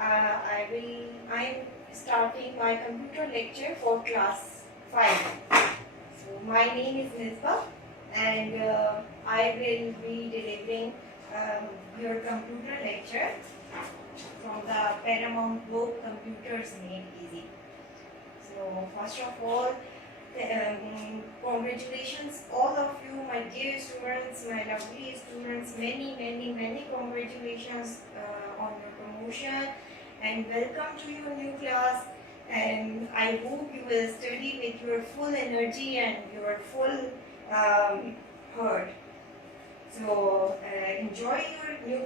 I'm starting my computer lecture for class 5. So my name is Nisba, and I will be delivering your computer lecture from the Paramount book Computers Made Easy. So first of all, congratulations all of you, my dear students, my lovely students, many congratulations on your promotion, and welcome to your new class. And I hope you will study with your full energy and your full heart. So enjoy your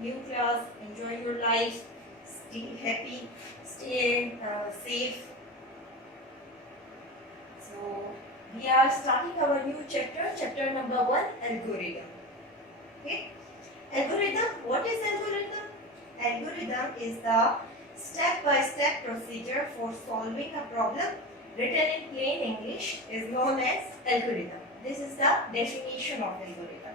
new class, enjoy your life, stay happy, stay safe. So we are starting our new chapter number 1, algorithm. Okay, algorithm. What is algorithm? Algorithm is the step-by-step procedure for solving a problem. Written in plain English is known as algorithm. This is the definition of algorithm.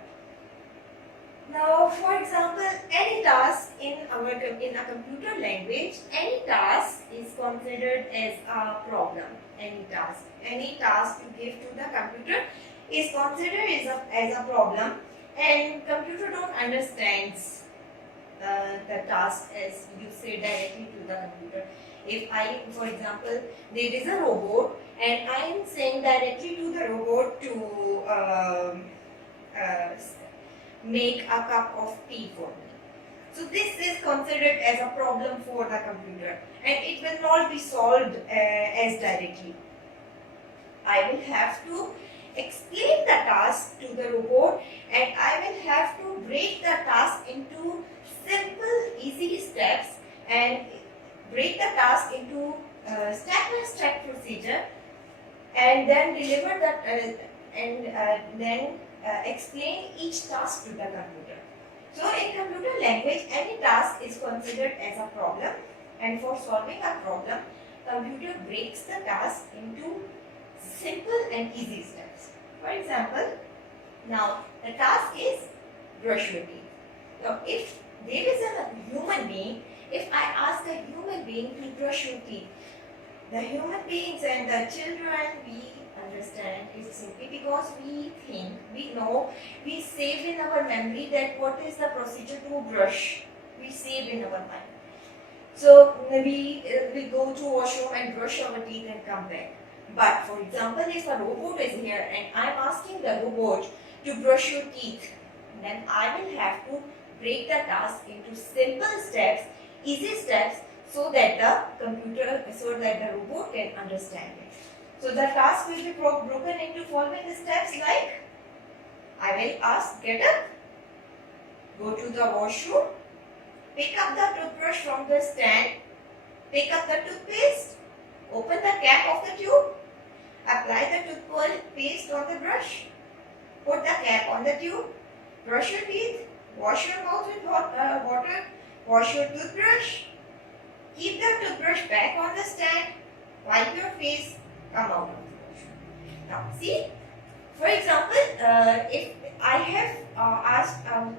Now, for example, any task in a computer language, any task is considered as a problem. Any task you give to the computer is considered as a problem, and computer don't understands the task as you say directly to the computer. If for example, there is a robot and I am saying directly to the robot to make a cup of tea for me. So this is considered as a problem for the computer, and it will not be solved as directly. I will have to explain the task to the robot, and I will have to break the task into simple, easy steps, and break the task into step-by-step procedure, and then deliver that then explain each task to the computer. So in computer language, any task is considered as a problem, and for solving a problem, computer breaks the task into simple and easy steps. For example, now the task is brush your teeth. Now if there is a human being, if I ask a human being to brush your teeth, the human beings and the children, we understand it simply because we think, we know, we save in our memory that what is the procedure to brush. We save in our mind. So we go to washroom and brush our teeth and come back. But for example, if a robot is here and I am asking the robot to brush your teeth, then I will have to break the task into simple steps, easy steps, so that the robot can understand it. So the task will be broken into following steps like, I will ask, get up, go to the washroom, pick up the toothbrush from the stand, pick up the toothpaste, open the cap of the tube, apply the toothpaste on the brush, put the cap on the tube, brush your teeth, wash your mouth with hot water, wash your toothbrush, keep the toothbrush back on the stand, wipe your face, come out of the washroom. Now see, for example, if I have asked a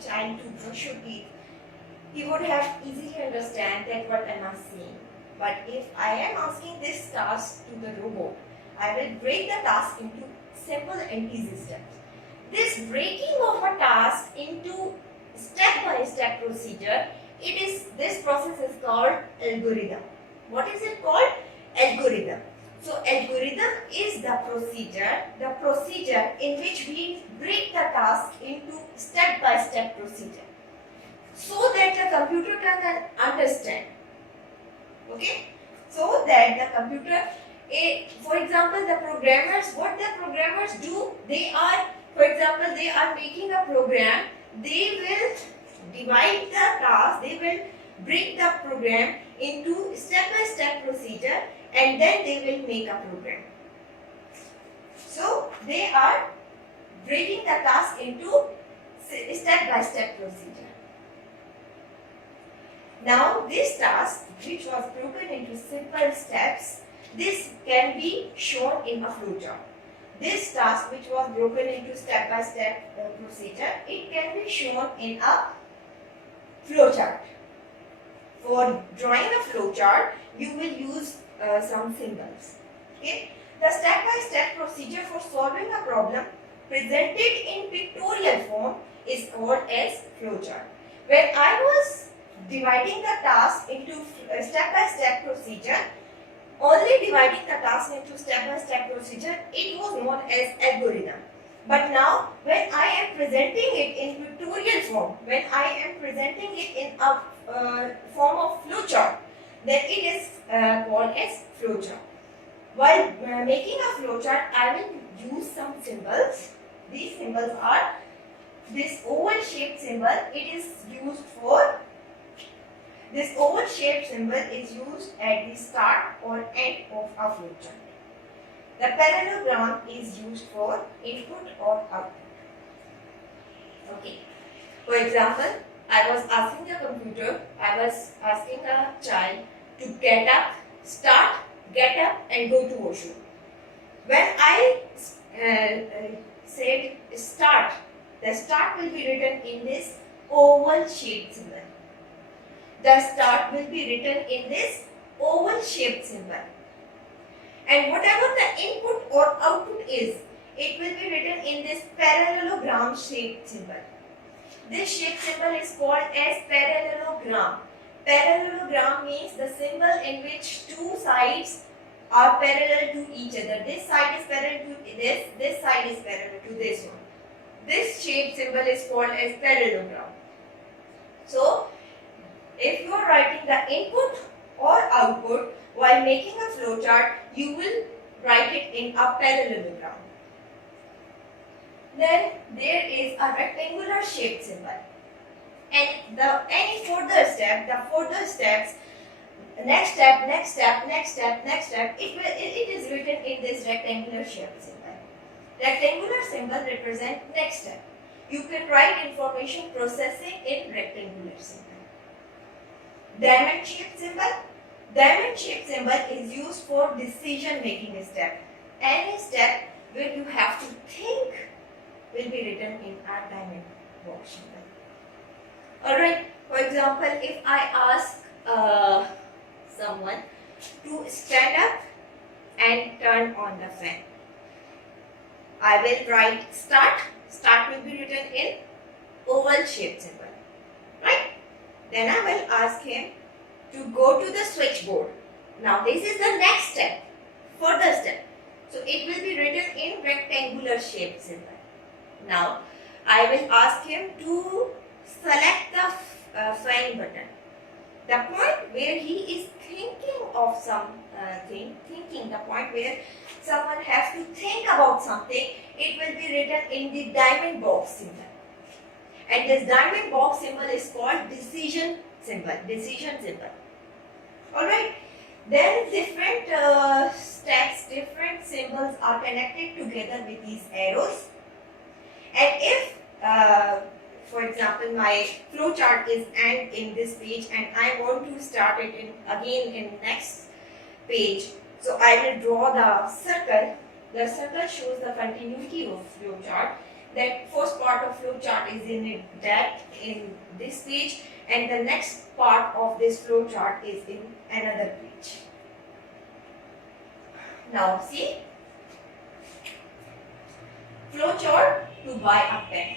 child to brush your teeth, he would have easily understand that what am I saying. But if I am asking this task to the robot, I will break the task into simple and easy steps. This breaking of a task into step-by-step procedure, this process is called algorithm. What is it called? Algorithm. So algorithm is the procedure in which we break the task into step-by-step procedure, so that the computer can understand. Okay? So that the computer, for example, what the programmers do, for example, they are making a program, they will divide the task, they will break the program into step-by-step procedure, and then they will make a program. So they are breaking the task into step-by-step procedure. Now this task, which was broken into simple steps, this can be shown in a flowchart. this task, which was broken into step-by-step procedure, it can be shown in a flowchart. For drawing a flowchart, you will use some symbols. Okay? The step-by-step procedure for solving a problem presented in pictorial form is called as flowchart. When I was dividing the task into step-by-step procedure, only dividing the task into step-by-step procedure, it was known as algorithm. But now, when I am presenting it in pictorial form, when I am presenting it in a form of flowchart, then it is called as flowchart. While making a flowchart, I will use some symbols. These symbols are this oval shaped symbol. It is used for this oval shaped symbol is used at the start or end of a flowchart. The parallelogram is used for input or output. Okay. For example, I was asking a computer, I was asking a child to get up, start, get up and go to washroom. When I said start, the start will be written in this oval shaped symbol. The start will be written in this oval shaped symbol. And whatever the input or output is, it will be written in this parallelogram shaped symbol. This shaped symbol is called as parallelogram. Parallelogram means the symbol in which two sides are parallel to each other. This side is parallel to this side is parallel to this one. This shaped symbol is called as parallelogram. So, if you are writing the input or output while making a flowchart, you will write it in a parallelogram. Then there is a rectangular shaped symbol. And any further step, the further steps, next step, next step, next step, next step, it is written in this rectangular shaped symbol. Rectangular symbol represent next step. You can write information processing in rectangular symbol. Diamond shaped symbol. Diamond shaped symbol is used for decision making step. Any step where you have to think will be written in a diamond box symbol. Alright, for example, if I ask someone to stand up and turn on the fan, I will write start. Start will be written in oval shaped symbol. Right? Then I will ask him to go to the switchboard. Now this is the next step, further step. So it will be written in rectangular shaped symbol. Now I will ask him to select the fan button. The point where he is thinking of something, the point where someone has to think about something, it will be written in the diamond box symbol. And this diamond box symbol is called decision symbol. Alright. Then different steps, different symbols are connected together with these arrows. And if, for example, my flowchart is end in this page and I want to start it again in next page, so I will draw the circle. The circle shows the continuity of flowchart. That first part of flowchart is in this page, and the next part of this flowchart is in another page. Now see, flowchart to buy a pen.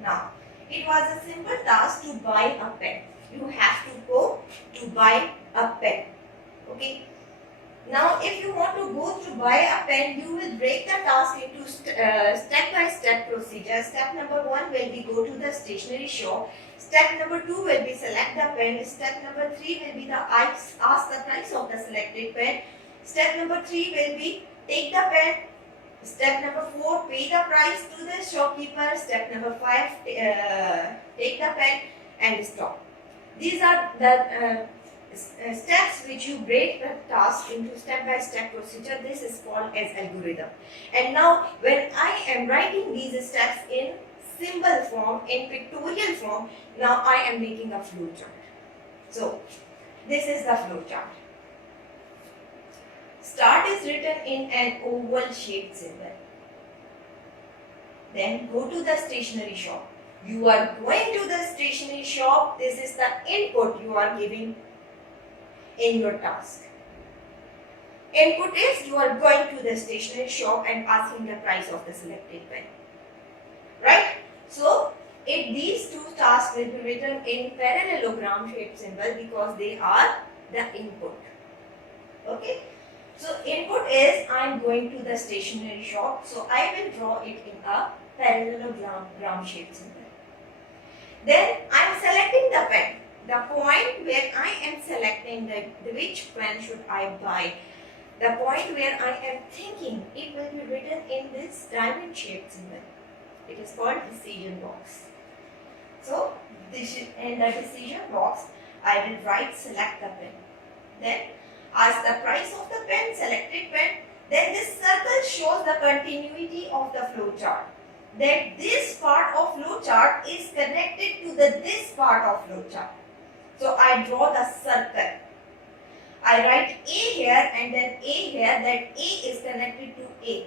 Now it was a simple task to buy a pen. You have to go to buy a pen. Okay. Now, if you want to go to buy a pen, you will break the task into step-by-step procedure. Step number 1 will be go to the stationery shop. Step number 2 will be select the pen. Step number 3 will be the ask the price of the selected pen. Step number 3 will be take the pen. Step number 4, pay the price to the shopkeeper. Step number 5, take the pen and stop. These are the steps which you break the task into step-by-step procedure. This is called as algorithm. And now when I am writing these steps in symbol form, in pictorial form, now I am making a flowchart. So this is the flowchart. Start is written in an oval shaped symbol. Then go to the stationery shop. You are going to the stationery shop. This is the input you are giving in your task. Input is you are going to the stationery shop and asking the price of the selected pen. Right? So, these two tasks will be written in parallelogram shaped symbol because they are the input. Okay? So, input is I am going to the stationery shop. So, I will draw it in a parallelogram shaped symbol. Then I am selecting the pen. The point where I am selecting which pen should I buy. The point where I am thinking it will be written in this diamond shaped symbol. It is called decision box. So, in the decision box, I will write select the pen. Then, ask the price of the pen, selected pen. Then this circle shows the continuity of the flow chart. That this part of flow chart is connected to this part of flow chart. So, I draw the circle. I write A here and then A here, that A is connected to A.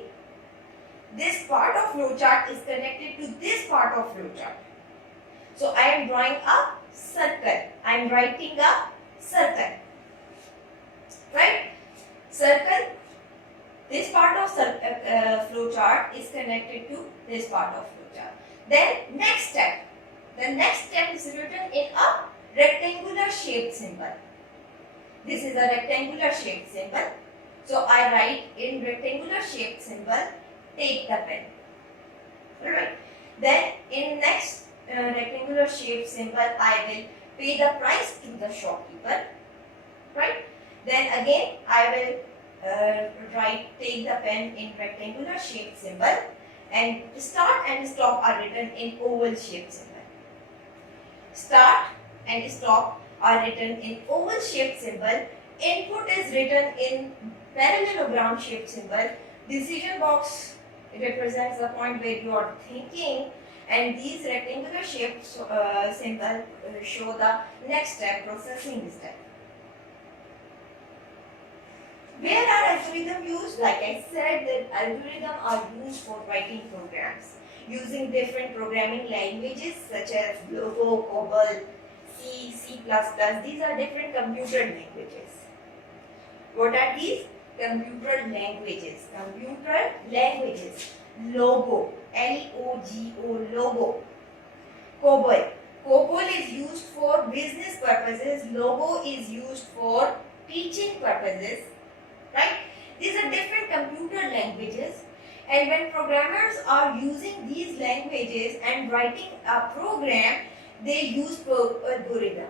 This part of flowchart is connected to this part of flowchart. So I am drawing a circle. I am writing a circle. Right? Circle. This part of flowchart is connected to this part of flowchart. Then next step. The next step is written in a rectangular shaped symbol. This is a rectangular shaped symbol. So I write in rectangular shaped symbol, take the pen. Alright. Then in next rectangular shaped symbol, I will pay the price to the shopkeeper. Right. Then again I will write take the pen in rectangular shaped symbol, and start and stop are written in oval shaped symbol. Start and stop are written in oval shaped symbol. Input is written in parallelogram shaped symbol. Decision box represents the point where you are thinking, and these rectangular shaped symbol show the next step, processing step. Where are algorithms used? Like I said, that algorithms are used for writing programs using different programming languages such as Logo, COBOL, C, C++. These are different computer languages. What are these? Computer languages. Computer languages. Logo, L-O-G-O, Logo. COBOL. COBOL is used for business purposes. Logo is used for teaching purposes. Right? These are different computer languages, and when programmers are using these languages and writing a program, they use algorithm.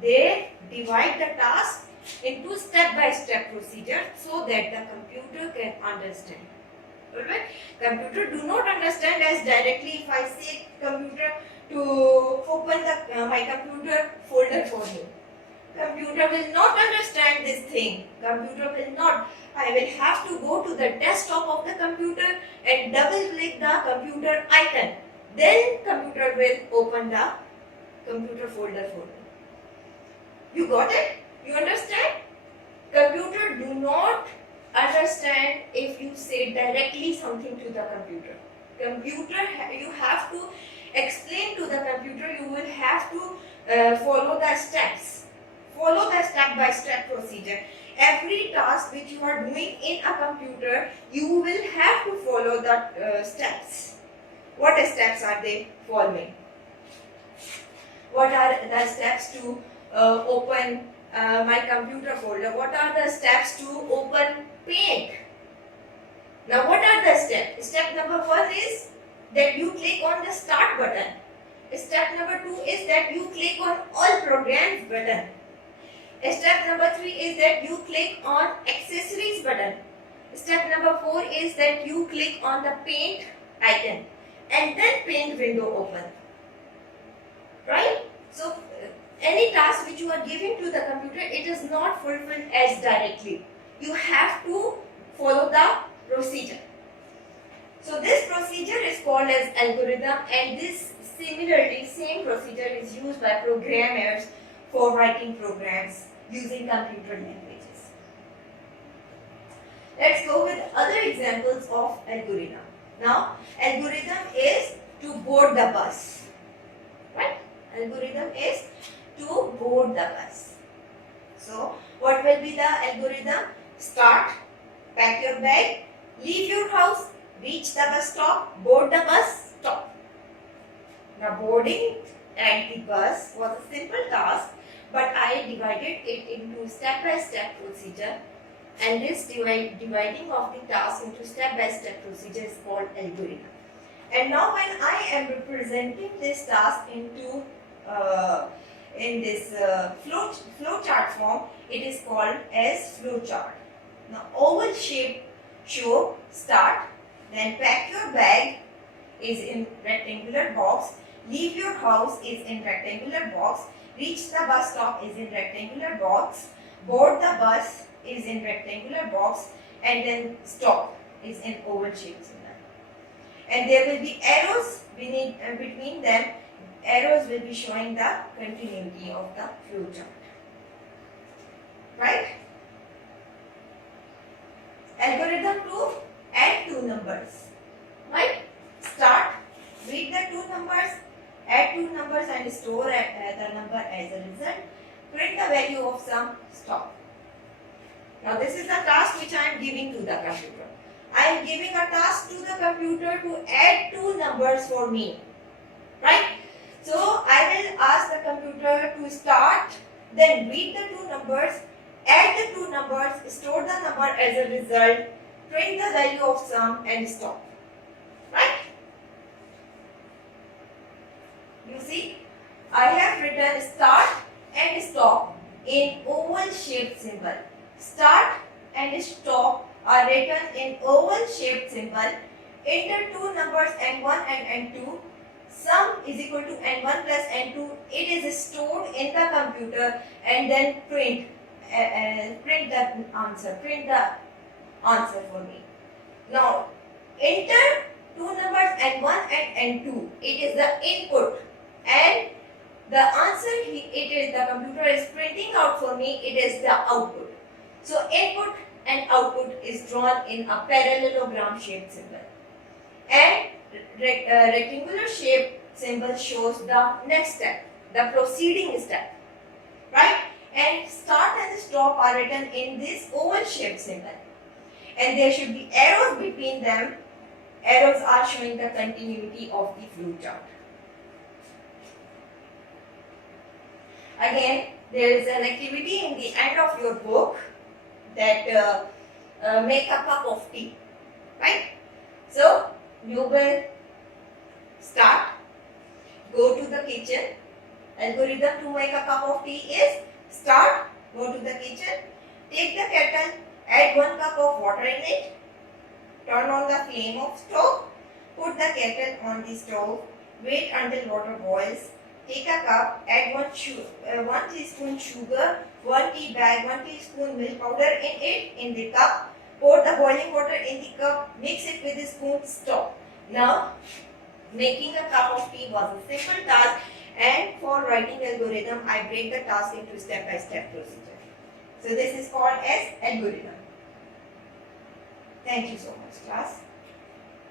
They divide the task into step-by-step procedure so that the computer can understand. Alright? Computer do not understand as directly if I say computer to open my computer folder for me. Computer will not understand this thing. Computer will not. I will have to go to the desktop of the computer and double click the computer icon. Then computer will open the computer folder for me. You got it? You understand? Computer do not understand if you say directly something to the computer. Computer, you have to explain to the computer. You will have to follow the steps. Follow the step-by-step procedure. Every task which you are doing in a computer, you will have to follow the steps. What steps are they following? What are the steps to open my computer folder? What are the steps to open Paint? Now what are the steps? Step number 1 is that you click on the Start button. Step number 2 is that you click on All Programs button. Step number 3 is that you click on Accessories button. Step number 4 is that you click on the Paint icon, and then Paint window open. Right? So any task which you are giving to the computer, it is not fulfilled as directly. You have to follow the procedure. So this procedure is called as algorithm, and this similarly same procedure is used by programmers for writing programs using computer languages. Let's go with other examples of algorithm. Now, algorithm is to board the bus. Right? Algorithm is to board the bus. So, what will be the algorithm? Start, pack your bag, leave your house, reach the bus stop, board the bus, stop. Now, boarding at the bus was a simple task, but I divided it into step-by-step procedure, and this dividing of the task into step-by-step procedure is called algorithm. And now when I am representing this task into in this flow chart form, it is called as flow chart. Now oval shape show start, then pack your bag is in rectangular box, leave your house is in rectangular box, reach the bus stop is in rectangular box, board the bus is in rectangular box, and then stop is in oval shape symbol. And there will be arrows between them. Arrows will be showing the continuity of the flow chart. Right? Algorithm to add two numbers. Right? Start, read the two numbers, add two numbers and store the number as a result. Print the value of sum, stop. Now this is the task which I am giving to the computer. I am giving a task to the computer to add two numbers for me. Right? So I will ask the computer to start, then read the two numbers, add the two numbers, store the number as a result, print the value of sum and stop. Right? You see, I have written start and stop in oval shaped symbol. Start and stop are written in oval shaped symbol. Enter two numbers n1 and n2. Sum is equal to n1 plus n2. It is stored in the computer and then print the answer. Print the answer for me. Now enter two numbers n1 and n2. It is the input, and the answer the computer is printing out for me. It is the output. So input and output is drawn in a parallelogram shaped symbol, and rectangular shaped symbol shows the next step, the proceeding step, right? And start and stop are written in this oval shaped symbol, and there should be arrows between them. Arrows are showing the continuity of the flow chart. Again, there is an activity in the end of your book that make a cup of tea, right? So you will start, go to the kitchen. Algorithm to make a cup of tea is start, go to the kitchen, take the kettle, add 1 cup of water in it, turn on the flame of stove, put the kettle on the stove, wait until water boils. Take a cup, add 1 teaspoon sugar, 1 tea bag, 1 teaspoon milk powder in it, in the cup. Pour the boiling water in the cup, mix it with a spoon, stop. Now, making a cup of tea was a simple task, and for writing algorithm, I break the task into step-by-step procedure. So this is called as algorithm. Thank you so much, class.